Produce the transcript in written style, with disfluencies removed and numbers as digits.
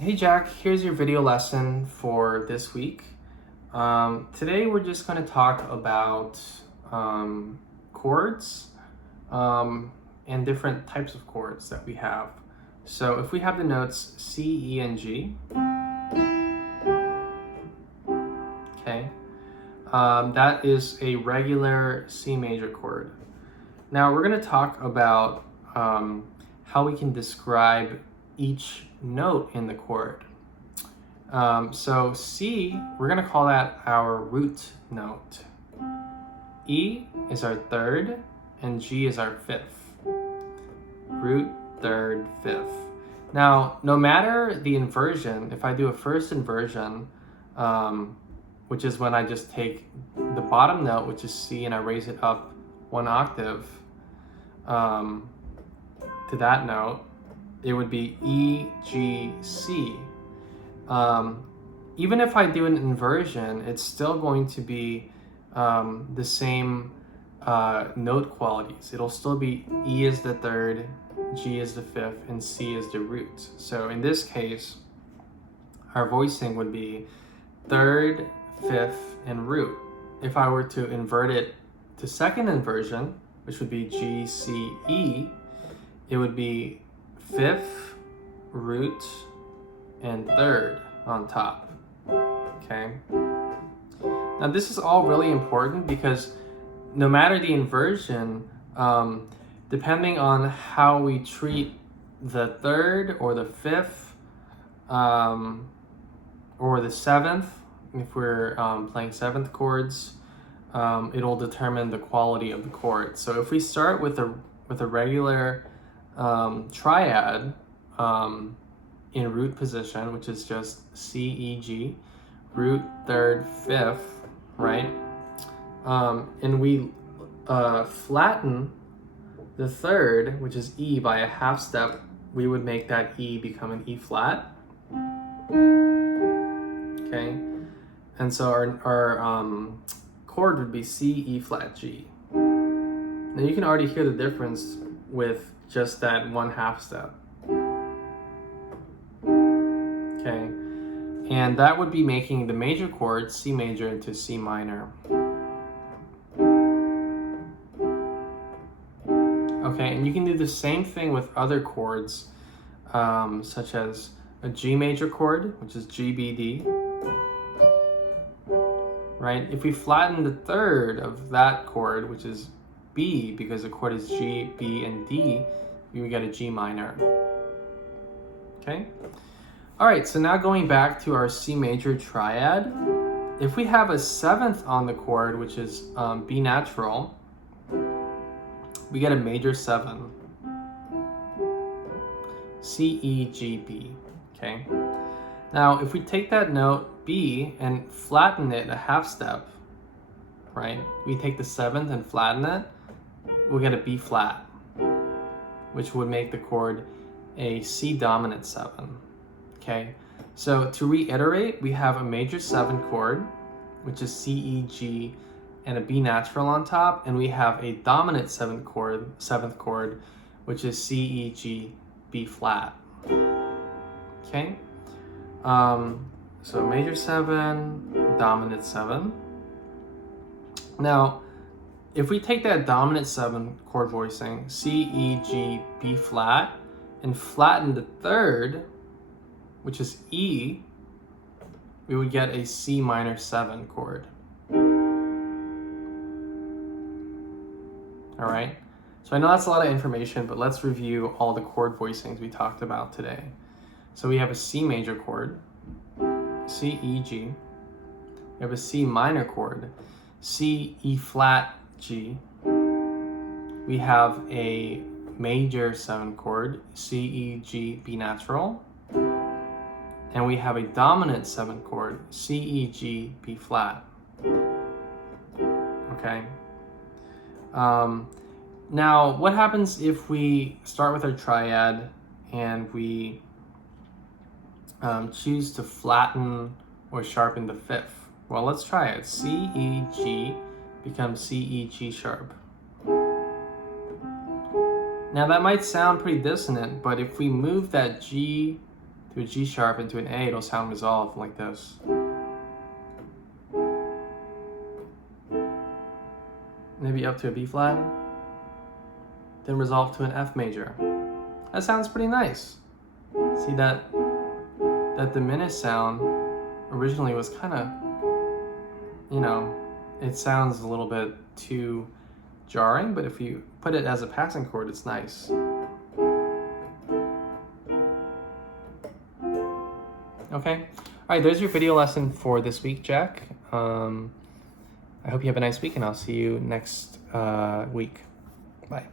Hey Jack, here's your video lesson for this week. Today we're just going to talk about chords and different types of chords that we have. So if we have the notes C, E, and G, okay, that is a regular C major chord. Now we're going to talk about how we can describe each note in the chord. So C, we're going to call that our root note. E is our third, and G is our fifth. Root, third, fifth. Now, no matter the inversion, if I do a first inversion, which is when I just take the bottom note, which is C, and I raise it up one octave to that note, it would be E, G, C. Even if I do an inversion, it's still going to be the same note qualities. It'll still be E is the third, G is the fifth, and C is the root. So in this case, our voicing would be third, fifth, and root. If I were to invert it to second inversion, which would be G, C, E, it would be fifth, root, and third on top. Okay. Now this is all really important because no matter the inversion, depending on how we treat the third or the fifth or the seventh, if we're playing seventh chords, it'll determine the quality of the chord. So if we start with a regular triad in root position, which is just C, E, G, root, third, fifth, right? And we flatten the third, which is E, by a half step, we would make that E become an E flat. Okay, and so our chord would be C, E flat, G. Now you can already hear the difference with just that one half step. Okay, and that would be making the major chord C major into C minor. Okay, and you can do the same thing with other chords, such as a G major chord, which is G, B, D. Right? If we flatten the third of that chord, which is B, because the chord is G, B, and D, we would get a G minor. Okay? All right, so now going back to our C major triad, if we have a seventh on the chord, which is B natural, we get a major seven. C, E, G, B. Okay? Now, if we take that note B and flatten it a half step, right? We take the seventh and flatten it, we'll get a B flat, which would make the chord a C dominant seven. Okay, so to reiterate, we have a major seven chord, which is C, E, G, and a B natural on top, and we have a dominant seventh chord, which is C, E, G, B flat. Okay, so major seven, dominant seven. Now, if we take that dominant seven chord voicing, C, E, G, B flat, and flatten the third, which is E, we would get a C minor 7 chord. All right, so I know that's a lot of information, but let's review all the chord voicings we talked about today. So we have a C major chord, C, E, G. We have a C minor chord, C, E flat, G. We have a major 7 chord, C, E, G, B natural. And we have a dominant 7 chord, C, E, G, B flat. Okay. Now, what happens if we start with our triad and we choose to flatten or sharpen the fifth? Well, let's try it. C, E, G becomes C, E, G sharp. Now that might sound pretty dissonant, but if we move that G to a G sharp and to an A, it'll sound resolved like this. Maybe up to a B flat, then resolve to an F major. That sounds pretty nice. See that diminished sound originally was kind of, you know, it sounds a little bit too jarring, but if you put it as a passing chord, it's nice. Okay, all right, there's your video lesson for this week, Jack. I hope you have a nice week, and I'll see you next week. Bye.